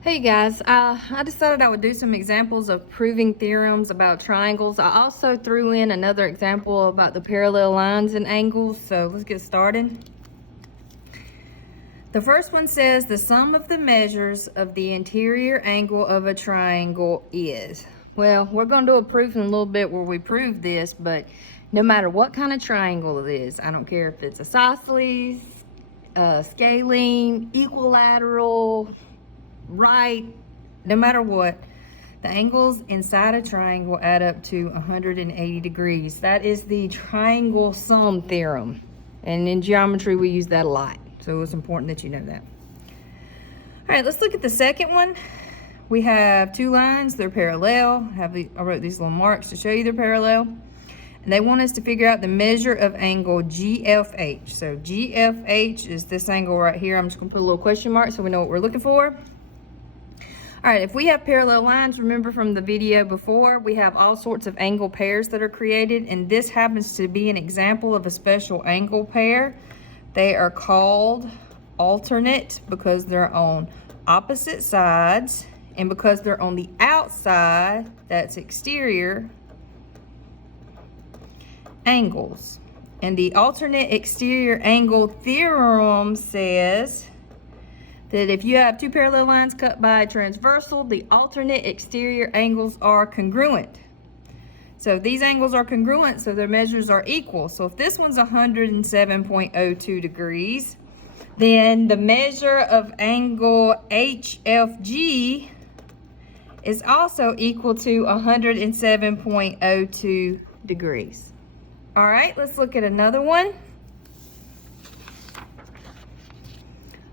Hey guys, I decided I would do some examples of proving theorems about triangles. I also threw in another example about the parallel lines and angles, so let's get started. The first one says the sum of the measures of the interior angle of a triangle is. Well, we're going to do a proof in a little bit where we prove this, but no matter what kind of triangle it is, I don't care if it's isosceles, scalene, equilateral, right, no matter what, the angles inside a triangle add up to 180 degrees. That is the triangle sum theorem, and in geometry we use that a lot, so it's important that you know that. All right, let's look at the second one. We have two lines, they're parallel. I wrote these little marks to show you they're parallel, and they want us to figure out the measure of angle GFH. So GFH is this angle right here. I'm just gonna put a little question mark so we know what we're looking for. All right, if we have parallel lines, remember from the video before, we have all sorts of angle pairs that are created, and this happens to be an example of a special angle pair. They are called alternate because they're on opposite sides, and because they're on the outside, that's exterior angles. And the alternate exterior angle theorem says that if you have two parallel lines cut by a transversal, the alternate exterior angles are congruent. So if these angles are congruent, so their measures are equal. So if this one's 107.02 degrees, then the measure of angle HFG is also equal to 107.02 degrees. All right, let's look at another one.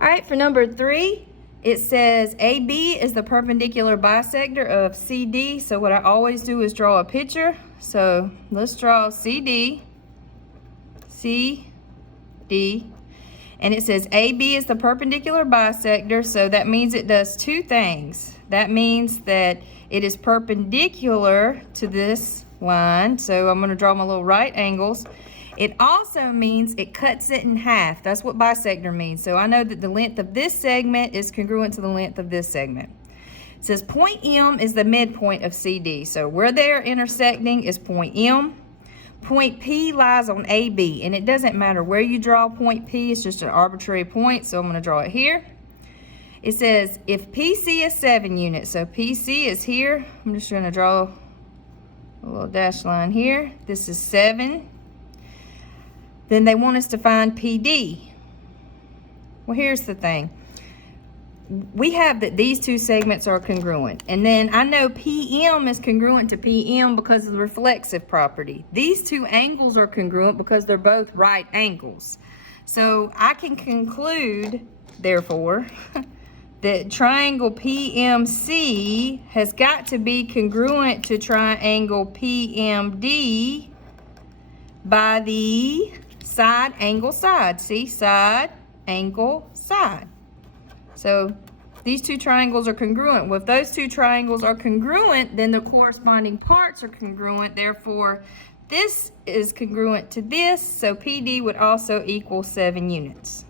All right, for number 3, it says AB is the perpendicular bisector of CD. So what I always do is draw a picture. So let's draw CD, and it says AB is the perpendicular bisector. So that means it does two things. That means that it is perpendicular to this line. So I'm going to draw my little right angles. It also means it cuts it in half. That's what bisector means. So I know that the length of this segment is congruent to the length of this segment. It says point M is the midpoint of CD. So where they're intersecting is point M. Point P lies on AB, and it doesn't matter where you draw point P, it's just an arbitrary point, so I'm going to draw it here. It says if PC is 7 units, so PC is here. I'm just going to draw a little dashed line here. This is 7. Then they want us to find PD. Well, here's the thing. We have that these two segments are congruent. And then I know PM is congruent to PM because of the reflexive property. These two angles are congruent because they're both right angles. So I can conclude, therefore, that triangle PMC has got to be congruent to triangle PMD by the side, angle, side. See, side, angle, side. So these two triangles are congruent. Well, if those two triangles are congruent, then the corresponding parts are congruent. Therefore, this is congruent to this, so PD would also equal 7 units.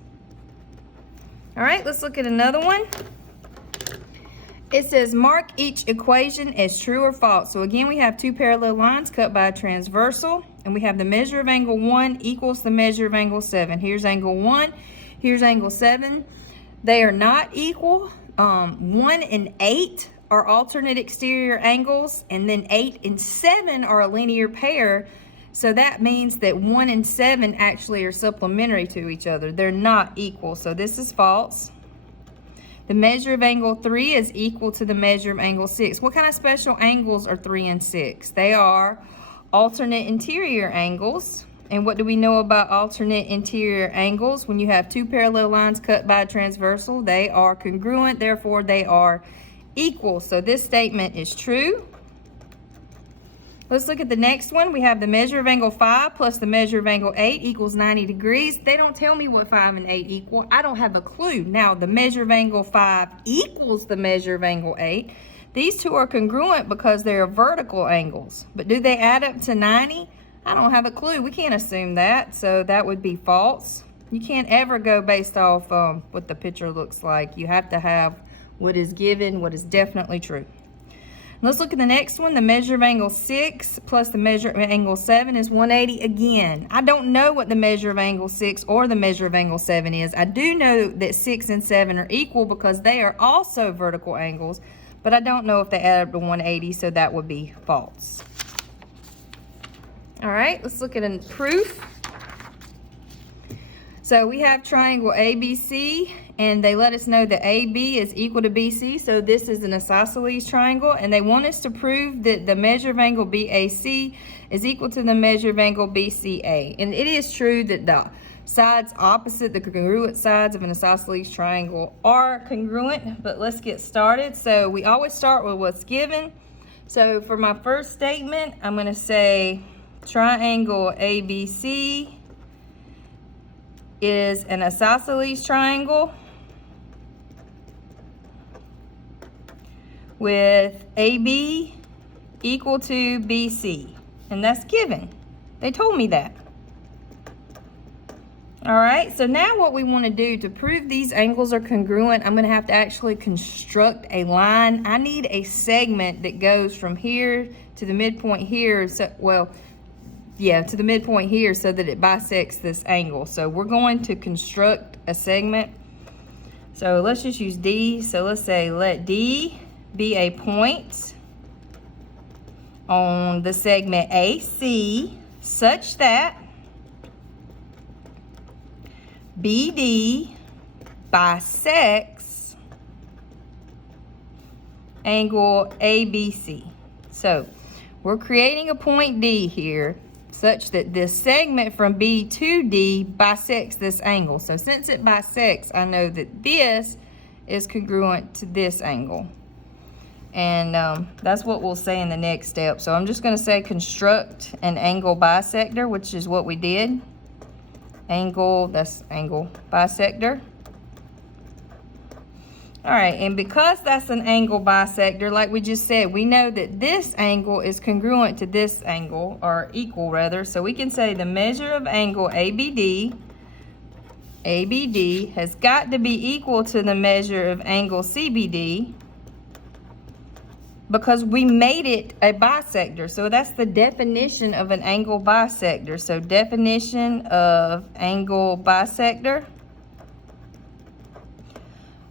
All right, let's look at another one. It says mark each equation as true or false. So again, we have two parallel lines cut by a transversal, and we have the measure of angle 1 equals the measure of angle 7. Here's angle 1, here's angle 7. They are not equal. 1 and 8 are alternate exterior angles, and then 8 and 7 are a linear pair. So that means that 1 and 7 actually are supplementary to each other. They're not equal, so this is false. The measure of angle 3 is equal to the measure of angle 6. What kind of special angles are 3 and 6? They are alternate interior angles. And what do we know about alternate interior angles? When you have two parallel lines cut by a transversal, they are congruent, therefore they are equal. So this statement is true. Let's look at the next one. We have the measure of angle 5 plus the measure of angle 8 equals 90 degrees. They don't tell me what 5 and 8 equal. I don't have a clue. Now, the measure of angle 5 equals the measure of angle 8. These two are congruent because they are vertical angles. But do they add up to 90? I don't have a clue. We can't assume that, so that would be false. You can't ever go based off what the picture looks like. You have to have what is given, what is definitely true. Let's look at the next one. The measure of angle 6 plus the measure of angle 7 is 180 again. I don't know what the measure of angle 6 or the measure of angle 7 is. I do know that 6 and 7 are equal because they are also vertical angles, but I don't know if they add up to 180, so that would be false. All right, let's look at a proof. So we have triangle ABC, and they let us know that AB is equal to BC, so this is an isosceles triangle, and they want us to prove that the measure of angle BAC is equal to the measure of angle BCA. And it is true that the sides opposite, the congruent sides of an isosceles triangle are congruent, but let's get started. So we always start with what's given. So for my first statement, I'm going to say triangle ABC is an isosceles triangle with AB equal to BC, and that's given. They told me that. All right, so now what we want to do to prove these angles are congruent, I'm going to have to actually construct a line. I need a segment that goes from here to the midpoint here, so, well, yeah, to the midpoint here so that it bisects this angle. So we're going to construct a segment. So let's just use D. So let's say let D be a point on the segment AC such that BD bisects angle ABC. So we're creating a point D here such that this segment from B to D bisects this angle. So since it bisects, I know that this is congruent to this angle. And that's what we'll say in the next step. So I'm just going to say construct an angle bisector, which is what we did. Angle, that's angle bisector. All right, and because that's an angle bisector, like we just said, we know that this angle is congruent to this angle, or equal rather. So we can say the measure of angle ABD has got to be equal to the measure of angle CBD because we made it a bisector. So that's the definition of an angle bisector. So definition of angle bisector.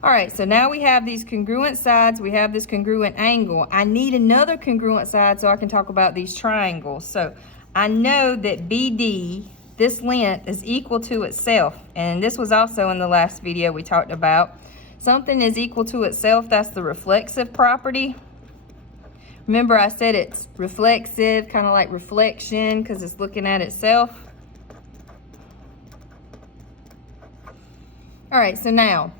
All right, so now we have these congruent sides, we have this congruent angle. I need another congruent side so I can talk about these triangles. So I know that BD, this length, is equal to itself. And this was also in the last video we talked about. Something is equal to itself, that's the reflexive property. Remember I said it's reflexive, kind of like reflection, because it's looking at itself. All right, so now,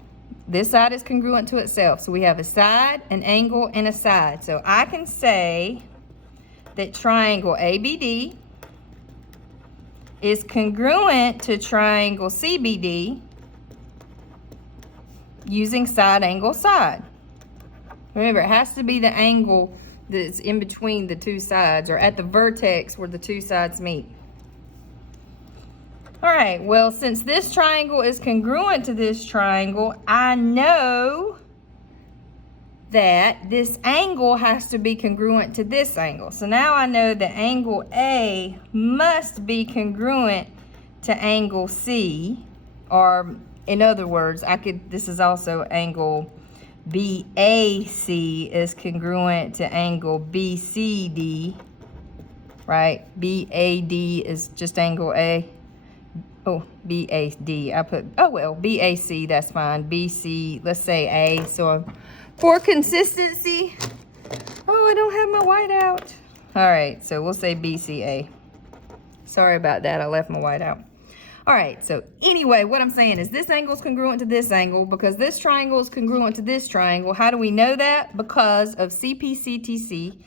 this side is congruent to itself. So we have a side, an angle, and a side. So I can say that triangle ABD is congruent to triangle CBD using side, angle, side. Remember, it has to be the angle that's in between the two sides, or at the vertex where the two sides meet. All right, well, since this triangle is congruent to this triangle, I know that this angle has to be congruent to this angle. So now I know that angle A must be congruent to angle C, or in other words, this is also angle BAC is congruent to angle BCD, right? BAD is just angle A. Oh, BAD, BAC, that's fine. BC, let's say A. So for consistency, I don't have my white out. All right, so we'll say BCA. Sorry about that, I left my white out. All right, so anyway, what I'm saying is this angle is congruent to this angle because this triangle is congruent to this triangle. How do we know that? Because of CPCTC.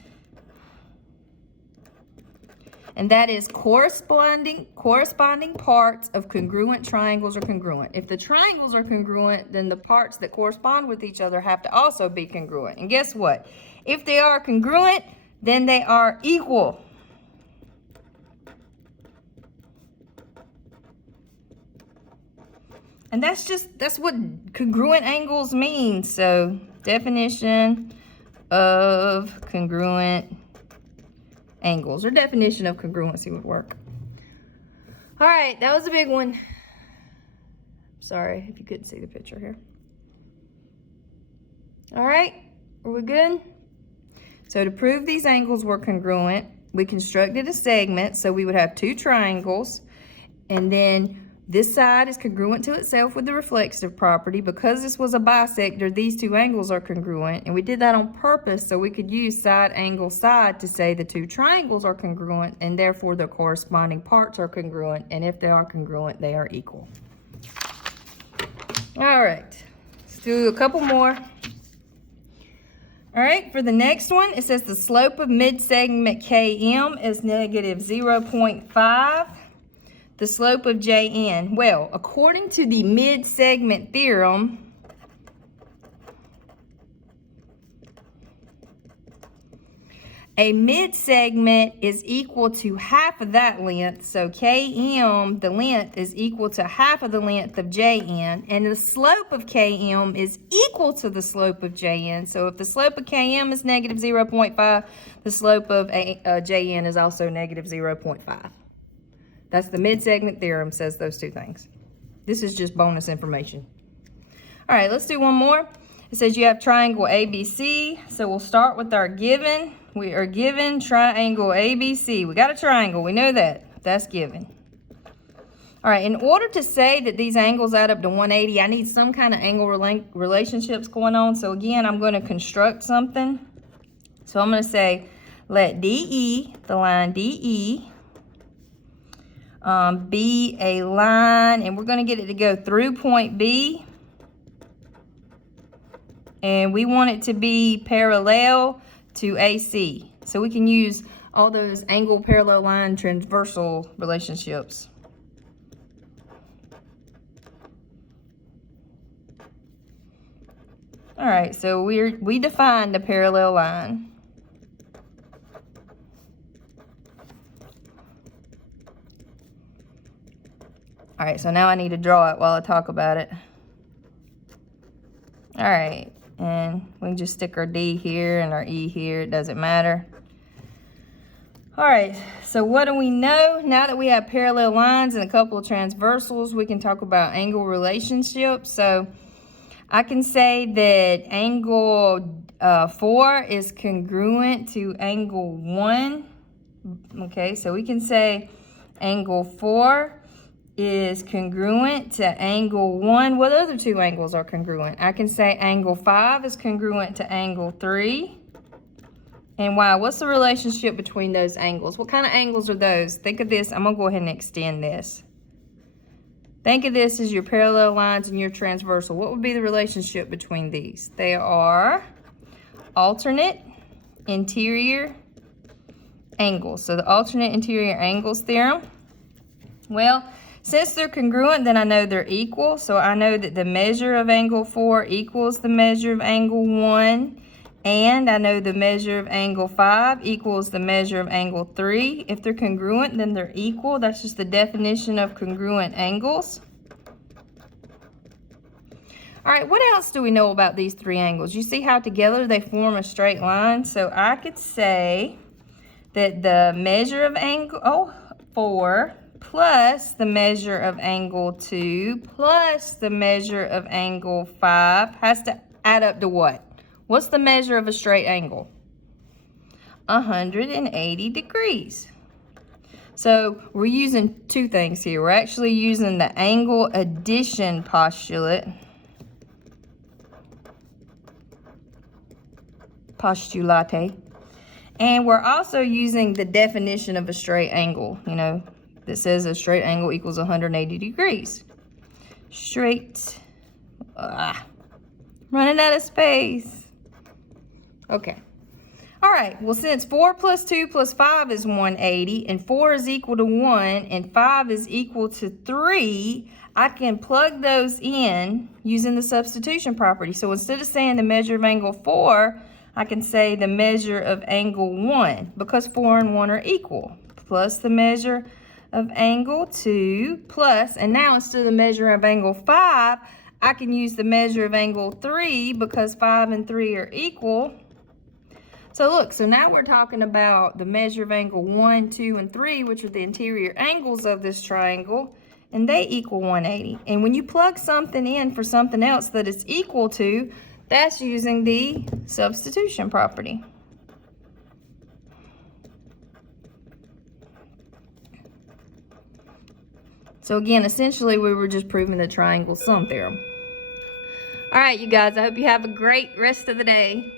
And that is corresponding parts of congruent triangles are congruent. If the triangles are congruent, then the parts that correspond with each other have to also be congruent. And guess what? If they are congruent, then they are equal. And that's what congruent angles mean. So Definition of congruent angles, or definition of congruency would work. All right, that was a big one. Sorry if you couldn't see the picture here. All right, are we good? So to prove these angles were congruent, we constructed a segment, so we would have two triangles, and then this side is congruent to itself with the reflexive property. Because this was a bisector, these two angles are congruent, and we did that on purpose so we could use side, angle, side to say the two triangles are congruent, and therefore their corresponding parts are congruent, and if they are congruent, they are equal. All right, let's do a couple more. All right, for the next one, it says the slope of mid-segment KM is negative 0.5. The slope of JN. Well, according to the mid-segment theorem, a mid-segment is equal to half of that length. So KM, the length, is equal to half of the length of JN. And the slope of KM is equal to the slope of JN. So if the slope of KM is negative 0.5, the slope of JN is also negative 0.5. That's the mid-segment theorem, says those two things. This is just bonus information. All right, let's do one more. It says you have triangle ABC. So we'll start with our given. We are given triangle ABC. We got a triangle, we know that. That's given. All right, in order to say that these angles add up to 180, I need some kind of angle relationships going on. So again, I'm going to construct something. So I'm going to say, let DE, the line DE, be a line, and we're going to get it to go through point B, and we want it to be parallel to AC. So we can use all those angle, parallel line, transversal relationships. All right, so we defined the parallel line. All right, so now I need to draw it while I talk about it. All right, and we can just stick our D here and our E here, it doesn't matter. All right, so what do we know? Now that we have parallel lines and a couple of transversals, we can talk about angle relationships. So I can say that angle 4 is congruent to angle 1. Okay, so we can say angle 4 is congruent to angle 1. What other two angles are congruent? I can say angle 5 is congruent to angle 3. And why? What's the relationship between those angles? What kind of angles are those? Think of this. I'm going to go ahead and extend this. Think of this as your parallel lines and your transversal. What would be the relationship between these? They are alternate interior angles. So the alternate interior angles theorem. Well, since they're congruent, then I know they're equal. So I know that the measure of angle 4 equals the measure of angle 1. And I know the measure of angle 5 equals the measure of angle 3. If they're congruent, then they're equal. That's just the definition of congruent angles. All right, what else do we know about these three angles? You see how together they form a straight line? So I could say that the measure of angle 4 plus the measure of angle 2 plus the measure of angle 5 has to add up to what? What's the measure of a straight angle? 180 degrees. So we're using two things here. We're actually using the angle addition postulate. And we're also using the definition of a straight angle, you know, that says a straight angle equals 180 degrees. Straight, running out of space. Okay. All right. Well, since 4 plus 2 plus 5 is 180, and 4 is equal to 1, and 5 is equal to 3, I can plug those in using the substitution property. So instead of saying the measure of angle 4, I can say the measure of angle 1, because 4 and 1 are equal, plus the measure of angle 2, plus, and now instead of the measure of angle 5, I can use the measure of angle 3 because 5 and 3 are equal. So look, so now we're talking about the measure of angle 1, 2, and 3, which are the interior angles of this triangle, and they equal 180. And when you plug something in for something else that it's equal to, that's using the substitution property. So again, essentially we were just proving the triangle sum theorem. All right, you guys, I hope you have a great rest of the day.